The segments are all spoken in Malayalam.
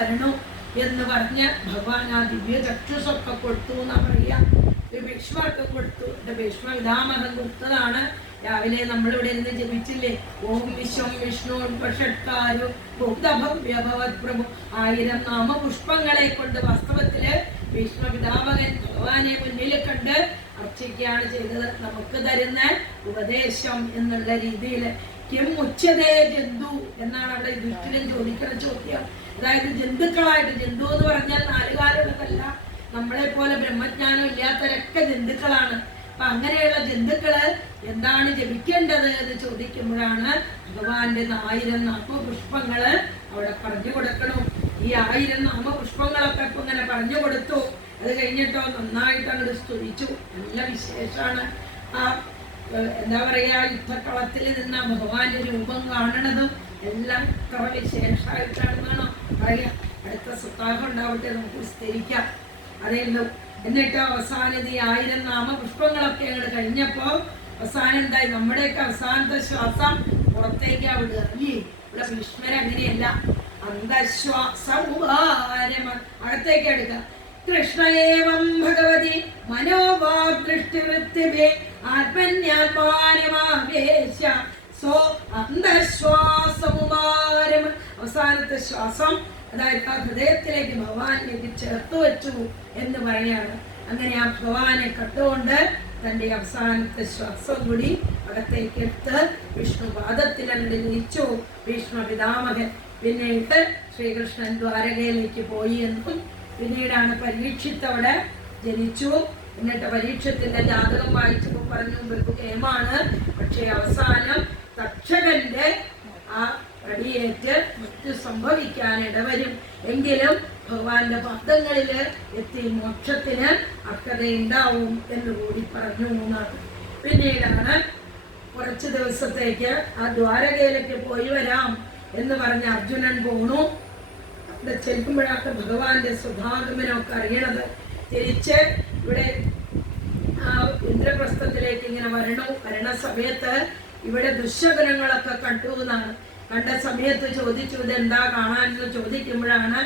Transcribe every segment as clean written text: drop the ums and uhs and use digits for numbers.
തരണു എന്ന് പറഞ്ഞ് ഭഗവാൻ ആ ദിവ്യ ചക്ഷുസൊക്കെ കൊടുത്തു എന്നാ പറയാ. ഭീഷ്മർക്ക് കൊടുത്തു. ഭീഷ്മ പിതാമഹൻ കൊടുത്തതാണ്. രാവിലെ നമ്മളിവിടെ ഇരുന്ന് ജപിച്ചില്ലേ, ഓം വിശ്വം വിഷ്ണു ഷട്കാരു ഭൂതഭവത് പ്രഭു. 1000 നാമപുഷ്പങ്ങളെ കൊണ്ട് വാസ്തവത്തില് ഭീഷ്മ പിതാമഹൻ ഭഗവാനെ മുന്നിൽ കണ്ട് അർച്ചിക്കുകയാണ് ചെയ്തത്. നമുക്ക് തരുന്ന ഉപദേശം എന്നുള്ള രീതിയിൽ കിം ഉച്ചതേ ജന്തു എന്നാണ് അവിടെ യുധിഷ്ഠിരൻ ചോദിക്കുന്ന ചോദ്യം. അതായത് ജന്തുക്കളായിട്ട്, ജന്തു എന്ന് പറഞ്ഞാൽ 4 കാലുള്ളതല്ല, നമ്മളെ പോലെ ബ്രഹ്മജ്ഞാനം ഇല്ലാത്തവരൊക്കെ ജന്തുക്കളാണ്. അപ്പൊ അങ്ങനെയുള്ള ജന്തുക്കള് എന്താണ് ജപിക്കേണ്ടത് എന്ന് ചോദിക്കുമ്പോഴാണ് ഭഗവാന്റെ 1000 നാമപുഷ്പങ്ങള് അവിടെ പറഞ്ഞു കൊടുക്കണം. ഈ 1000 നാമപുഷ്പങ്ങളൊക്കെ ഇപ്പൊ ഇങ്ങനെ പറഞ്ഞു കൊടുത്തു. അത് കഴിഞ്ഞിട്ടോ നന്നായിട്ട് അങ്ങോട്ട് സ്തുതിച്ചു. നല്ല വിശേഷാണ്. ആ എന്താ പറയാ, യുദ്ധക്കളത്തിൽ നിന്ന ഭഗവാന്റെ രൂപം കാണണതും എല്ലാം ഇത്ര വിശേഷമായിട്ടാണെന്നാണോ പറയാ. അടുത്ത സപ്താഹം ഉണ്ടാവട്ടെ, നമുക്ക് വിസ്തരിക്കാം. അതേ ഉള്ളൂ. എന്നിട്ട് അവസാനം ഈ 1000 നാമപുഷ്പങ്ങളൊക്കെ അങ്ങോട്ട് കഴിഞ്ഞപ്പോ അവസാനം എന്തായി, നമ്മുടെയൊക്കെ അവസാനത്തെ ശ്വാസം പുറത്തേക്കാ വിടുക അല്ലേ. ഇവിടെ ഭീഷ്മർ അങ്ങനെയല്ല, അന്ധശ്വാസം അകത്തേക്ക് എടുക്കുക. കൃഷ്ണയേവം ഭഗവതി മനോവാദൃഷ്ടിവൃത്തിഭേ ആത്മന്യാത്മാനമാവേശ സോ അന്ധശ്വാസമുമാരം. അവസാനത്തെ ശ്വാസം അതായത് ആ ഹൃദയത്തിലേക്ക് ഭഗവാനിലേക്ക് ചേർത്ത് വെച്ചു എന്ന് പറയാണ്. അങ്ങനെ ആ ഭഗവാനെ കണ്ടുകൊണ്ട് തന്റെ അവസാനത്തെ ശ്വാസം കൂടി അകത്തേക്ക് എടുത്ത് വിഷ്ണു പാദത്തിൽ അങ്ങോട്ട് ജയിച്ചു ഭീഷ്മ പിതാമഹൻ. പിന്നീട് ശ്രീകൃഷ്ണൻ ദ്വാരകയിലേക്ക് പോയി എന്നും പിന്നീടാണ് പരീക്ഷിത്ത് അവിടെ ജനിച്ചു. എന്നിട്ട് പരീക്ഷത്തിന്റെ ജാതകം വായിച്ചപ്പോൾ പറഞ്ഞു ബഹുകേമാണ്, പക്ഷെ അവസാനം തക്ഷകന്റെ ആ അടിയേറ്റ് മറ്റു സംഭവിക്കാനിടവരും. എങ്കിലും ഭഗവാന്റെ പാദങ്ങളിൽ എത്തി മോക്ഷത്തിന് അർഹതയുണ്ടാവും എന്ന് കൂടി പറഞ്ഞു എന്നാണ്. പിന്നീടാണ് കുറച്ച് ദിവസത്തേക്ക് ആ ദ്വാരകയിലേക്ക് പോയി വരാം എന്ന് പറഞ്ഞ അർജുനൻ പോണു. അവിടെ ചെല്ലുമ്പോഴൊക്കെ ഭഗവാന്റെ സ്വഭാഗമനൊക്കെ അറിയണത്. തിരിച്ച് ഇവിടെ ആ ഇന്ദ്രപ്രസ്ഥത്തിലേക്ക് ഇങ്ങനെ വരണ സമയത്ത് ഇവിടെ ദുശ്ശകുനങ്ങളൊക്കെ കണ്ടു എന്നാണ്. കണ്ട സമയത്ത് ചോദിച്ചു ഇതെന്താ കാണാനെന്ന് ചോദിക്കുമ്പോഴാണ്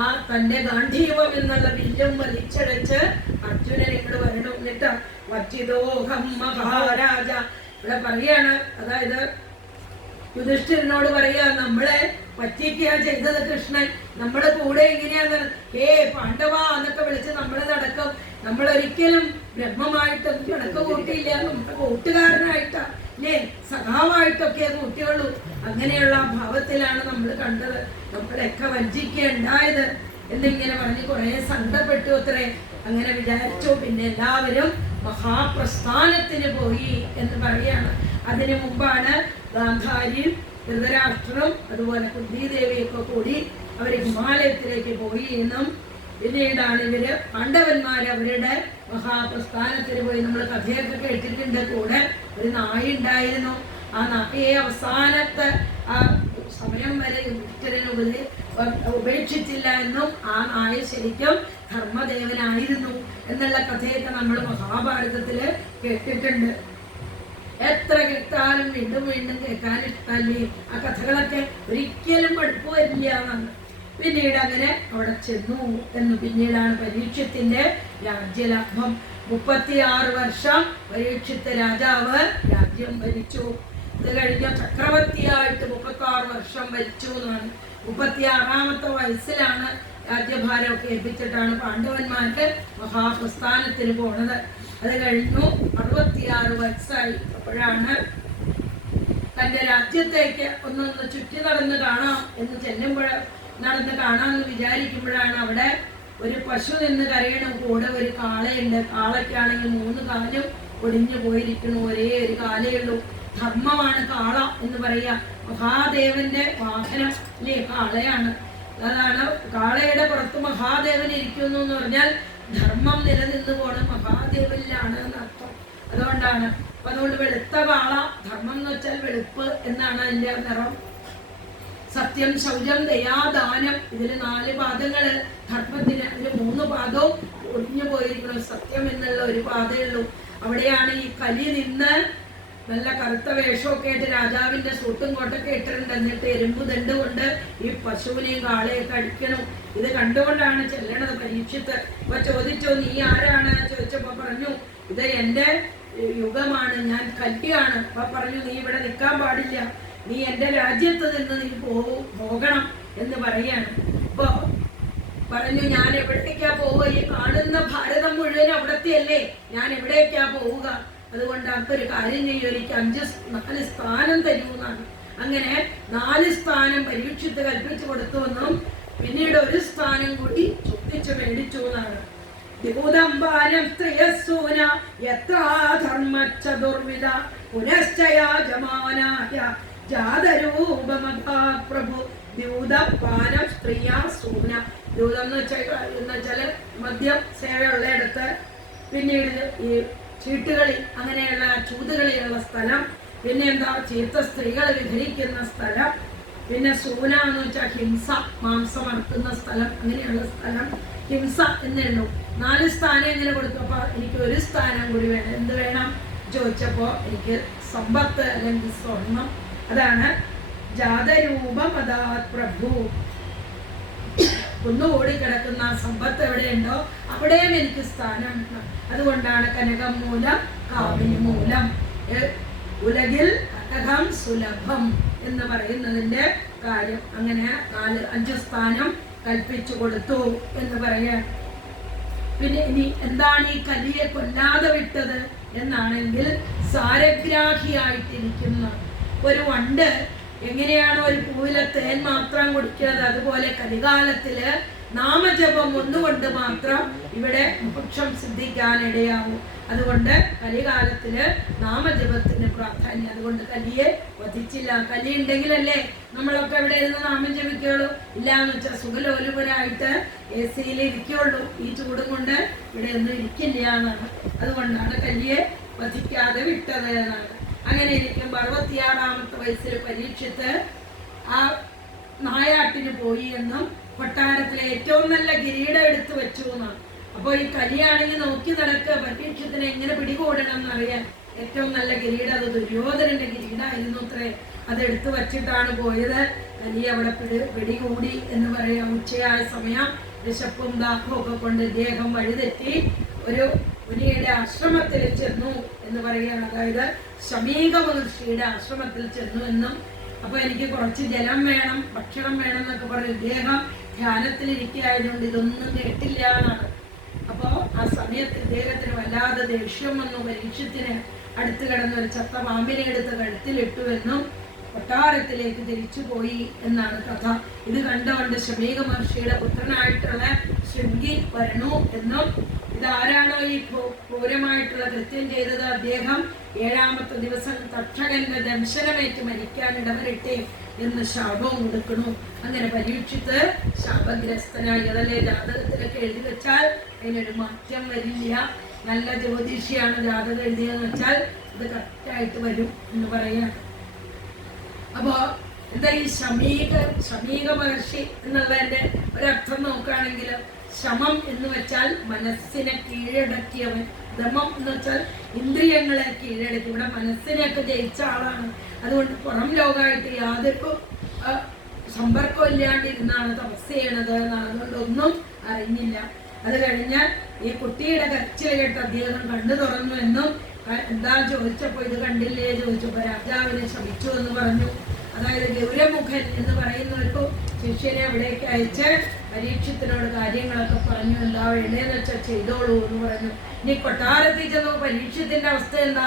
ആ തന്റെ ഗാന്ധീവം എന്നുള്ള വില്ലും വലിച്ചടച്ച് അർജുനൻ ഇങ്ങോട്ട് വരണം. എന്നിട്ട് വച്ചിതോഹം മഹാരാജ ഇവിടെ പറയാണ്, അതായത് യുധിഷ്ഠിരനോട് പറയാ, നമ്മളെ പറ്റിക്കുക ചെയ്തത് കൃഷ്ണൻ, നമ്മുടെ കൂടെ എങ്ങനെയാന്ന് ഹേ പാണ്ഡവ എന്നൊക്കെ വിളിച്ച് നമ്മൾ നടക്കും. നമ്മളൊരിക്കലും ബ്രഹ്മമായിട്ട് കണക്ക് കൂട്ടിയില്ല, നമ്മുടെ കൂട്ടുകാരനായിട്ടാ അല്ലേ, സഖാവായിട്ടൊക്കെ കൂട്ടിയുള്ളൂ. അങ്ങനെയുള്ള ഭാവത്തിലാണ് നമ്മൾ കണ്ടത്. നമ്മളെയൊക്കെ വഞ്ചിക്കുകയുണ്ടായത് എന്നിങ്ങനെ പറഞ്ഞ് കുറെ സങ്കടപ്പെട്ടു അത്രേ. അങ്ങനെ വിചാരിച്ചു. പിന്നെ എല്ലാവരും മഹാപ്രസ്ഥാനത്തിന് പോയി എന്ന് പറയാണ്. അതിനു മുമ്പാണ് ഗാന്ധാരിയും ധൃതരാഷ്ട്രനും അതുപോലെ കുന്തിദേവിയൊക്കെ കൂടി അവർ ഹിമാലയത്തിലേക്ക് പോയി എന്നും പിന്നീടാണ് ഇവര് പാണ്ഡവന്മാർ അവരുടെ മഹാപ്രസ്ഥാനത്തിന് പോയി. നമ്മൾ കഥയൊക്കെ കേട്ടിട്ടുണ്ട്. കൂടെ ഒരു നായ ഉണ്ടായിരുന്നു. ആ നായയെ അവസാനത്തെ ആ സമയം വരെ യുധിഷ്ഠിരനെ ഉപേക്ഷിച്ചില്ല എന്നും ആ നായ ശരിക്കും ധർമ്മദേവനായിരുന്നു എന്നുള്ള കഥയൊക്കെ നമ്മൾ മഹാഭാരതത്തില് കേട്ടിട്ടുണ്ട്. എത്ര കേട്ടാലും വീണ്ടും വീണ്ടും കേൾക്കാൻ ഇഷ്ടമല്ലേ. ആ കഥകളൊക്കെ ഒരിക്കലും മടുപ്പ് വരില്ല എന്നാണ്. പിന്നീട് അങ്ങനെ അവിടെ ചെന്നു എന്ന് പിന്നീടാണ് പരീക്ഷത്തിന്റെ രാജ്യലാഭം. 36 വർഷം പരീക്ഷിത്ത് രാജാവ് രാജ്യം ഭരിച്ചു. ഇത് കഴിഞ്ഞ ചക്രവർത്തിയായിട്ട് 36 വർഷം ഭരിച്ചു എന്നാണ്. 36ാമത്തെ വയസ്സിലാണ് രാജ്യഭാരമൊക്കെ ഏൽപ്പിച്ചിട്ടാണ് പാണ്ഡവന്മാർക്ക് മഹാപ്രസ്ഥാനത്തിന് പോണത്. അത് കഴിഞ്ഞു 66 വയസ്സായി. അപ്പോഴാണ് തന്റെ രാജ്യത്തേക്ക് ഒന്നൊന്ന് ചുറ്റി നടന്ന് കാണാം എന്ന് നടന്ന് കാണാമെന്ന് വിചാരിക്കുമ്പോഴാണ് അവിടെ ഒരു പശു നിന്ന് കരയണം. കൂടെ ഒരു കാളയുണ്ട്. കാളയ്ക്കാണെങ്കിൽ 3 കാലും ഒടിഞ്ഞു പോയിരിക്കണു. ഒരേ ഒരു കാലേ ഉള്ളൂ. ധർമ്മമാണ് കാള എന്ന് പറയാ. മഹാദേവന്റെ വാഹനം അല്ലേ കാളയാണ്. അതാണ് കാളയുടെ പുറത്ത് മഹാദേവൻ ഇരിക്കുന്നു എന്ന് പറഞ്ഞാൽ ധർമ്മം നിലനിന്ന് പോണം മഹാദേവനിലാണ് എന്നർത്ഥം. അതുകൊണ്ടാണ്. അപ്പൊ അതുകൊണ്ട് വെളുത്ത കാള, ധർമ്മം എന്ന് വെച്ചാൽ വെളുപ്പ് എന്നാണ് അതിന്റെ നിറം. സത്യം, ശൗചം, ദയാദാനം, ഇതില് 4 പാദങ്ങള് ധർമ്മത്തിന്. അതിന് 3 പാദവും ഒടിഞ്ഞു പോയിരിക്കണം. സത്യം എന്നുള്ള ഒരു പാതയുള്ളൂ. അവിടെയാണ് ഈ കലി നിന്ന് നല്ല കറുത്ത വേഷമൊക്കെ ആയിട്ട് രാജാവിന്റെ സൂട്ടും കോട്ടൊക്കെ ഇട്ടിട്ടുണ്ട്. എന്നിട്ട് എരുമ്പ് ദണ്ട് കൊണ്ട് ഈ പശുവിനെയും കാളയൊക്കെ അടിക്കണം. ഇത് കണ്ടുകൊണ്ടാണ് ചെല്ലണത് പരീക്ഷിത്ത്. അപ്പൊ ചോദിച്ചു, നീ ആരാണ് ചോദിച്ചപ്പോ പറഞ്ഞു, ഇത് എന്റെ യുഗമാണ്, ഞാൻ കല്യാണ്. അപ്പൊ പറഞ്ഞു, നീ ഇവിടെ നിൽക്കാൻ പാടില്ല, നീ എന്റെ രാജ്യത്ത് നിന്ന് നീ പോകണം എന്ന് പറയാണ്. അപ്പൊ പറഞ്ഞു, ഞാൻ എവിടേക്കാ പോവുക? ഈ കാണുന്ന ഭാരതം മുഴുവൻ അവിടത്തെ അല്ലേ, ഞാൻ എവിടേക്കാ പോവുക? അതുകൊണ്ട് അപ്പൊരു കാര്യം ചെയ്യും, എനിക്ക് 4 സ്ഥാനം തരൂന്നാണ്. അങ്ങനെ 4 സ്ഥാനം പരീക്ഷിത്ത് കൽപ്പിച്ചു കൊടുത്തുവെന്നും പിന്നീട് 1 സ്ഥാനം കൂടി ചുറ്റിച്ചു മേടിച്ചു എന്നാണ്. ൂതംബാനം സ്ത്രീയസൂന യത്രാധർമ്മച്ചതുർവിധ പുനശ്ചയാജമാനായ ജാതരൂപമതാ പ്രഭു. ദ്യൂതപാനം സ്ത്രീയാസൂന. ദ്യൂതം എന്ന് വെച്ചാൽ മദ്യം സേവയുള്ളയിടത്ത്, പിന്നീട് ഈ ചീട്ടുകളി അങ്ങനെയുള്ള ചൂതുകളിയുള്ള സ്ഥലം, പിന്നെ എന്താ ചീത്ത സ്ത്രീകൾ വിഹരിക്കുന്ന സ്ഥലം, പിന്നെ സൂന എന്ന് വെച്ചാൽ ഹിംസ, മാംസം അറുക്കുന്ന സ്ഥലം, അങ്ങനെയുള്ള സ്ഥലം ഹിംസ എന്നുള്ളൂ. 4 സ്ഥാനം എങ്ങനെ കൊടുത്തപ്പോ എനിക്ക് 1 സ്ഥാനം കൂടി വേണം. എന്ത് വേണം ചോദിച്ചപ്പോ എനിക്ക് സമ്പത്ത് അല്ലെങ്കിൽ സ്വർണം. അതാണ് ജാതരൂപം അതാ പ്രഭു. കുന്നുകൂടി കിടക്കുന്ന സമ്പത്ത് എവിടെയുണ്ടോ അവിടെയും എനിക്ക് സ്ഥാനം. അതുകൊണ്ടാണ് കനകം മൂലം കാമിനി മൂലം, ഉലകിൽ കനകം സുലഭം എന്ന് പറയുന്നതിന്റെ കാര്യം. അങ്ങനെ 5 സ്ഥാനം കൽപ്പിച്ചു കൊടുത്തു എന്ന് പറയാൻ. പിന്നെ ഇനി എന്താണ് ഈ കലിയെ കൊല്ലാതെ വിട്ടത് എന്നാണെങ്കിൽ, സാരഗ്രാഹിയായിട്ടിരിക്കുന്ന ഒരു വണ്ട് എങ്ങനെയാണോ ഒരു പൂവിലെ തേൻ മാത്രം കുടിക്കുന്നത്, അതുപോലെ കലികാലത്തില് നാമജപം ഒന്നുകൊണ്ട് മാത്രം ഇവിടെ മോക്ഷം സിദ്ധിക്കാനിടയാവും. അതുകൊണ്ട് കലികാലത്തില് നാമജപത്തിന് പ്രാധാന്യം. അതുകൊണ്ട് കലിയെ വധിച്ചില്ല. കലി ഉണ്ടെങ്കിലല്ലേ നമ്മളൊക്കെ ഇവിടെ ഇരുന്ന് നാമം ജപിക്കുള്ളൂ. ഇല്ലാന്ന് വെച്ചാൽ സുഖലോലുപരായിട്ട് AC-യിൽ ഇരിക്കുള്ളൂ. ഈ ചൂടും കൊണ്ട് ഇവിടെ ഒന്നും ഇരിക്കില്ല എന്നാണ്. അതുകൊണ്ടാണ് കലിയെ വധിക്കാതെ വിട്ടത് എന്നാണ്. അങ്ങനെ ഇരിക്കുമ്പോൾ 66-ാമത്തെ വയസ്സിൽ പരീക്ഷിത്ത് ആ നായാട്ടിന് പോയി എന്നും കൊട്ടാരത്തിലെ ഏറ്റവും നല്ല കിരീടം എടുത്തു വെച്ചു എന്നാണ്. അപ്പൊ ഈ കലിയാണെങ്കിൽ നോക്കി നടക്കുക, പരീക്ഷത്തിന് എങ്ങനെ പിടികൂടണം എന്നറിയാൻ. ഏറ്റവും നല്ല കിരീടം അത് ദുര്യോധനന്റെ കിരീടമായിരുന്നു അത്രേ. അതെടുത്തു വച്ചിട്ടാണ് പോയത്. കലി അവിടെ പിടികൂടി എന്ന് പറയാം. ഉച്ചയായ സമയം വിശപ്പും ദാഹവും ഒക്കെ കൊണ്ട് ഇദ്ദേഹം വഴിതെറ്റി ഒരു മുനിയുടെ ആശ്രമത്തിൽ ചെന്നു എന്ന് പറയുകയാണ്. അതായത് ശമീക മഹർഷിയുടെ ആശ്രമത്തിൽ ചെന്നു എന്നും, അപ്പൊ എനിക്ക് കുറച്ച് ജലം വേണം, ഭക്ഷണം വേണം എന്നൊക്കെ പറഞ്ഞു. ഇദ്ദേഹം ധ്യാനത്തിലിരിക്കുകയായതുകൊണ്ട് ഇതൊന്നും കേട്ടില്ല എന്നാണ്. അപ്പോ ആ സമയത്ത് ഇദ്ദേഹത്തിന് വല്ലാതെ ദേഷ്യം വന്നു. പരീക്ഷത്തിന് അടുത്ത് കിടന്ന ഒരു ചത്ത പാമ്പിനെ എടുത്ത് കഴുത്തിലിട്ടുവെന്നും കൊട്ടാരത്തിലേക്ക് തിരിച്ചുപോയി എന്നാണ് കഥ. ഇത് കണ്ടുകൊണ്ട് ശമീക മഹർഷിയുടെ പുത്രനായിട്ടുള്ള ശൃംഗി വരണു എന്നും, ഇതാരാണോ ഈ ക്രൂരമായിട്ടുള്ള കൃത്യം ചെയ്തത്, അദ്ദേഹം 7-ാമത്തെ ദിവസം തക്ഷകന്റെ ദംശനമേറ്റ് മരിക്കാൻ ഇടവരട്ടെ എന്ന് ശാപവും കൊടുക്കണു. അങ്ങനെ പരീക്ഷിത്ത് ശാപഗ്രസ്തനായി. അതല്ലേ ജാതകത്തിലൊക്കെ എഴുതി വെച്ചാൽ അതിനൊരു മാറ്റം വരില്ല. നല്ല ജ്യോതിഷിയാണ് ജാതകം എഴുതിയെന്ന് വെച്ചാൽ ഇത് കറക്റ്റായിട്ട് വരും എന്ന് പറയാം. അപ്പോ എന്താ ഈ ശമീക മഹർഷി എന്നുള്ളതിന്റെ ഒരർത്ഥം നോക്കുകയാണെങ്കിൽ, ശമം എന്ന് വെച്ചാൽ മനസ്സിനെ കീഴടക്കിയവൻ, ദമം എന്ന് വെച്ചാൽ ഇന്ദ്രിയങ്ങളെ കീഴടക്കി. ഇവിടെ മനസ്സിനെയൊക്കെ ജയിച്ച ആളാണ്. അതുകൊണ്ട് പുറം ലോകമായിട്ട് യാതൊരു സമ്പർക്കം ഇല്ലാണ്ടിരുന്നാണ് തപസ് ചെയ്യണത് എന്നാണ്. അതുകൊണ്ട് ഒന്നും അറിഞ്ഞില്ല. അത് കഴിഞ്ഞ് ഈ കുട്ടിയുടെ കരച്ചിൽ കേട്ട് അദ്ദേഹം കണ്ണു തുറന്നു എന്നും, എന്താ ചോദിച്ചപ്പോ ഇത് കണ്ടില്ലേ ചോദിച്ചപ്പോ രാജാവിനെ ശമിച്ചു എന്ന് പറഞ്ഞു. അതായത് ഗൗരമുഖൻ എന്ന് പറയുന്നവർക്കും ശിഷ്യനെ അവിടേക്ക് അയച്ച് പരീക്ഷത്തിനോട് കാര്യങ്ങളൊക്കെ പറഞ്ഞു. എന്താ വേണ്ടതെന്ന് വെച്ചാൽ ചെയ്തോളൂ എന്ന് പറഞ്ഞു. ഇനി കൊട്ടാരത്തിൽ ചെന്നു പരീക്ഷത്തിന്റെ അവസ്ഥ എന്താ?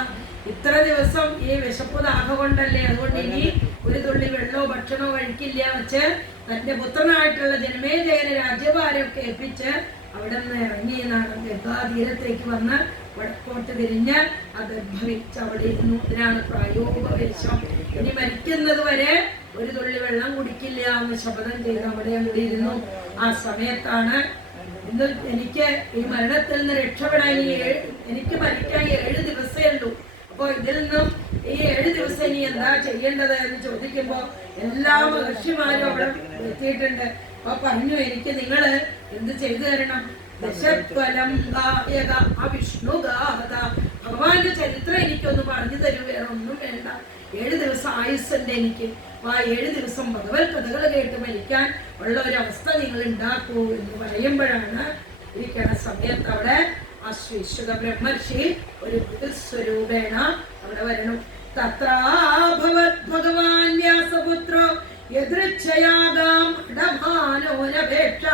ഇത്ര ദിവസം ഈ വിശപ്പ് ദാഹം കൊണ്ടല്ലേ, അതുകൊണ്ട് ഇനി ഒരു തുള്ളി വെള്ളമോ ഭക്ഷണമോ കഴിക്കില്ല വെച്ച് തന്റെ പുത്രനായിട്ടുള്ള ജനമേജയന് രാജ്യഭാരമൊക്കെ ഏൽപ്പിച്ച് അവിടെ നിന്ന് ഇറങ്ങി എന്നാണ്. ഗംഗാതീരത്തേക്ക് വന്ന് വടക്കോട്ട് തിരിഞ്ഞ് അത് ഭവിച്ച് അവിടെ ഇരുന്നു. ഇതിനാണ് പ്രായോപവേശം. ഇനി മരിക്കുന്നത് വരെ ഒരു തുള്ളി വെള്ളം കുടിക്കില്ല എന്ന് ശപഥം ചെയ്ത് അവിടെ കൂടി ഇരുന്നു. ആ സമയത്താണ് ഇന്ന് എനിക്ക് ഈ മരണത്തിൽ നിന്ന് രക്ഷപ്പെടാൻ എനിക്ക് മരിക്കാൻ 7 ദിവസമേ ഉള്ളൂ. അപ്പൊ ഇതിൽ നിന്നും ഈ 7 ദിവസം ഇനി എന്താ ചെയ്യേണ്ടത് എന്ന് ചോദിക്കുമ്പോ എല്ലാ മഹർഷിമാരും അവിടെ എത്തിയിട്ടുണ്ട്. അപ്പൊ പറഞ്ഞു, എനിക്ക് നിങ്ങള് എന്ത് ചെയ്തു തരണം? ദശത്വലം ഗായക അവിഷ്ണുഗാഹത ഭഗവാന്റെ ചരിത്രം എനിക്കൊന്ന് പറഞ്ഞു തരൂ, വേറെ ഒന്നും വേണ്ട. 7 ദിവസം ആയുസ്സുണ്ട് എനിക്ക്. ആ 7 ദിവസം ഭഗവത് കഥകൾ കേട്ട് മരിക്കാൻ ഉള്ള ഒരവസ്ഥ നിങ്ങൾ ഉണ്ടാക്കൂ എന്ന് പറയുമ്പോഴാണ് ഇരിക്കണ സമയത്ത് അവിടെ ആ ശ്രീശുക ബ്രഹ്മർഷി ഒരു സ്വരൂപേണ അവിടെ വരണം. തത്രാഭവത് ഭഗവാൻ വ്യാസപുത്രോ യദൃച്ഛയാഗാം അടമാനോരപേക്ഷ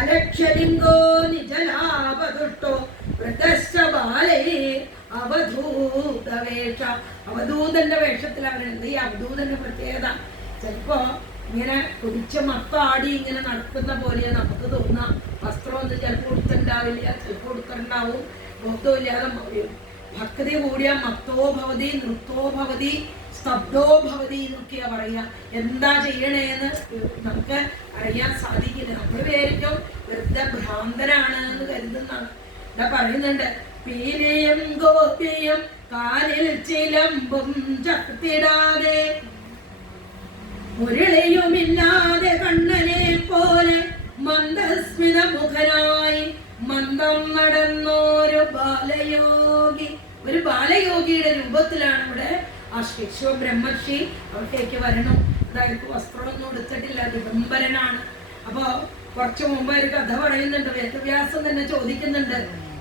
അലക്ഷ്യലിംഗോ നിജലാപതുഷ്ടോ വൃതശ്ച ബാലൈ അവധൂതവേഷ. അവധൂതന്റെ വേഷത്തിൽ അവരുണ്ട്. ഈ അവധൂതന്റെ പ്രത്യേകത ചിലപ്പോ ഇങ്ങനെ കുടിച്ച മത്താടി ഇങ്ങനെ നടക്കുന്ന പോലെ നമുക്ക് തോന്നാം. വസ്ത്രമൊന്നും ചിലപ്പോൾ ഉടുത്തുണ്ടാവില്ല, ചിലപ്പോൾ ഉടുത്തുണ്ടാവും, ബോധമില്ലാതെ. ഭക്തി കൂടിയ മത്തോ ഭവതി നൃത്തോ ഭവതി സ്തബ്ധോ ഭവതി എന്നൊക്കെയാ പറയാ. എന്താ ചെയ്യണേന്ന് നമുക്ക് അറിയാൻ സാധിക്കില്ല. നമ്മൾ വിചാരിക്കും വെറുതെ ഭ്രാന്തരാണ് എന്ന് കരുതുന്നതാണ്. ഇവിടെ പറയുന്നുണ്ട്, പീലിയും ഗോപിയും കാലിൽ ചിലമ്പും ചത്തിടാതെ മുരളിയുമില്ലാതെ കണ്ണനെ പോലെ മന്ദസ്മിത മുഖനായി മന്ദം നടന്നൊരു ബാലയോഗി. ഒരു ബാലയോഗിയുടെ രൂപത്തിലാണ് ഇവിടെ ആ ശിശു ബ്രഹ്മർഷി അവിടേക്ക് വരണം. അതായത് വസ്ത്രമൊന്നും എടുത്തിട്ടില്ല, ദിഗംബരനാണ്. അപ്പോ കുറച്ചു മുമ്പ് ഒരു കഥ പറയുന്നുണ്ട്, വേദവ്യാസം തന്നെ ചോദിക്കുന്നുണ്ട്,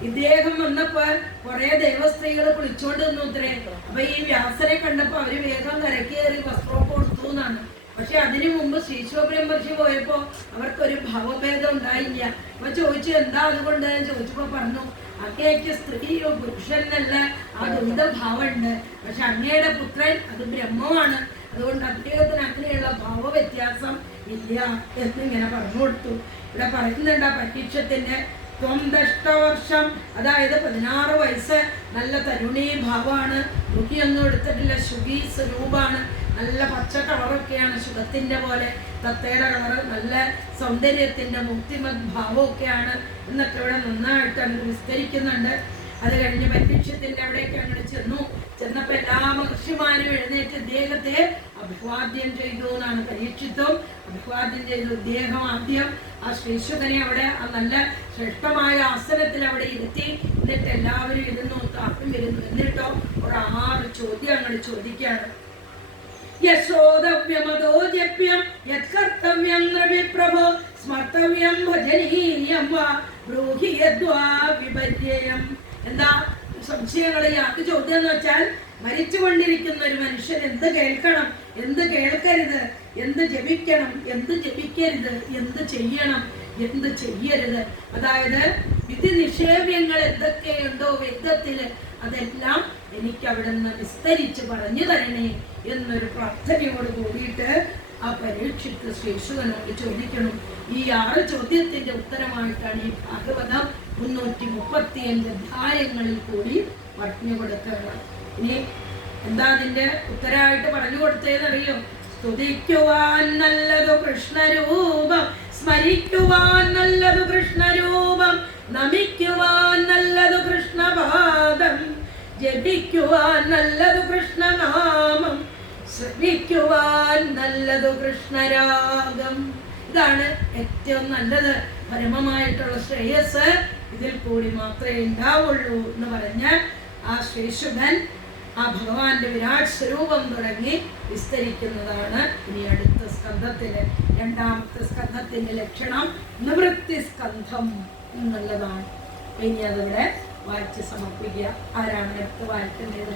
ഇദ്ദേഹം വന്നപ്പോ കുറെ ദേവസ്ത്രീകൾ കുളിച്ചോണ്ട് നിന്നു ഇത്രേ. അപ്പൊ ഈ വ്യാസനെ കണ്ടപ്പോ അവര് വേഗം കരക്കേറി വസ്ത്രമൊക്കെ കൊടുത്തു എന്നാണ്. പക്ഷെ അതിനു മുമ്പ് ശ്രീശോബ്രഹ്മർഷി പോയപ്പോ അവർക്കൊരു ഭാവഭേദം ഉണ്ടായില്ല. അപ്പൊ ചോദിച്ചു എന്താ അതുകൊണ്ട് ചോദിച്ചപ്പോ പറഞ്ഞു, അങ്ങേക്ക് സ്ത്രീയോ പുരുഷനല്ല ആ ദ്വൈതഭാവമുണ്ട്, പക്ഷെ അങ്ങയുടെ പുത്രൻ അത് ബ്രഹ്മമാണ്, അതുകൊണ്ട് അദ്ദേഹത്തിന് അങ്ങനെയുള്ള ഭാവവ്യത്യാസം ഇല്ല എന്നിങ്ങനെ പറഞ്ഞു കൊടുത്തു. ഇവിടെ പറയുന്നുണ്ട് ആ പരീക്ഷത്തിന്റെ ത്വംദഷ്ടവർഷം, അതായത് 16 വയസ്സ്, നല്ല തരുണീ ഭാവമാണ്, രുചിയൊന്നും എടുത്തിട്ടില്ല, ശുഗി സ്വരൂപാണ്, നല്ല പച്ച കളറൊക്കെയാണ്, ശുഗത്തിന്റെ പോലെ തത്തയുടെ കളറ്, നല്ല സൗന്ദര്യത്തിന്റെ മുക്തിമത് ഭാവമൊക്കെയാണ് എന്നൊക്കെ ഇവിടെ നന്നായിട്ട് വിസ്തരിക്കുന്നുണ്ട്. അത് കഴിഞ്ഞ് പരീക്ഷത്തിന്റെ അവിടേക്ക് അങ്ങോട്ട് ചെന്നപ്പോ എല്ലാ മഹർഷിമാരും എഴുന്നേറ്റ് ഇദ്ദേഹത്തെ അഭിവാദ്യം ചെയ്തു എന്നാണ്. പരീക്ഷിത്തും അഭിവാദ്യം ചെയ്തു. ഇദ്ദേഹം ആദ്യം ആ ശ്രീശുഖനെ അവിടെ ആ നല്ല ശ്രേഷ്ഠമായ ആസനത്തിൽ അവിടെ ഇരുത്തി. എന്നിട്ട് എല്ലാവരും ഇരുന്നു, താക്കും ഇരുന്നു. എന്നിട്ടോ ഒരു 6 ചോദ്യം അങ്ങോട്ട് ചോദിക്കുകയാണ്. യശോദവ്യമതോ ജപ്യം യത്കർത്തവ്യം നൃവിപ്രഭോ സ്മർത്തവ്യം ഭജനീയം വാ ബ്രൂഹി യദ്വാ വിപര്യം. എന്താ സംശയങ്ങൾ? യാക്ക് ചോദ്യം എന്ന് വെച്ചാൽ മരിച്ചുകൊണ്ടിരിക്കുന്ന ഒരു മനുഷ്യൻ എന്ത് കേൾക്കണം, എന്ത് കേൾക്കരുത്, എന്ത് ജപിക്കണം, എന്ത് ജപിക്കരുത്, എന്ത് ചെയ്യണം, എന്ത് ചെയ്യരുത്, അതായത് വിധി നിഷേധ്യങ്ങൾ എന്തൊക്കെയുണ്ടോ വേദത്തില് അതെല്ലാം എനിക്ക് അവിടെ നിന്ന് വിസ്തരിച്ച് പറഞ്ഞു തരണേ എന്നൊരു പ്രാർത്ഥനയോട് കൂടിയിട്ട് ആ പരീക്ഷിത്ത് ശ്രീശുഖനോട് ചോദിക്കണം. ഈ 6 ചോദ്യത്തിന്റെ ഉത്തരമായിട്ടാണ് ഈ ഭാഗവതം 335 അധ്യായങ്ങളിൽ കൂടി പറഞ്ഞു കൊടുക്കുന്നത്. ഇനി എന്താ അതിന്റെ ഉത്തരമായിട്ട് പറഞ്ഞു കൊടുത്തതെന്നറിയോ? സ്തുതിക്കുവാൻ നല്ലതു കൃഷ്ണരൂപം, സ്മരിക്കുവാൻ നല്ലതു കൃഷ്ണരൂപം, നമിക്കുവാൻ നല്ലതു കൃഷ്ണപാദം, ജപിക്കുവാൻ നല്ലതു കൃഷ്ണനാമം, ശ്രവിക്കുവാൻ നല്ലതു കൃഷ്ണരാഗം. ഇതാണ് ഏറ്റവും നല്ലത്. പരമമായിട്ടുള്ള ശ്രേയസ് ഇതിൽ കൂടി മാത്രമേ ഉണ്ടാവുള്ളൂ എന്ന് പറഞ്ഞ് ആ ശ്രീശുഖൻ ആ ഭഗവാന്റെ വിരാട് സ്വരൂപം തുടങ്ങി വിസ്തരിക്കുന്നതാണ് ഇനി അടുത്ത സ്കന്ധത്തില്. 2ാമത്തെ സ്കന്ധത്തിന്റെ ലക്ഷണം നിവൃത്തി സ്കന്ധം എന്നുള്ളതാണ്. ഇനി അതിവിടെ വായിച്ച് സമർപ്പിക്കുക. ആരാണ് എടുത്ത് വായിക്കേണ്ടത്?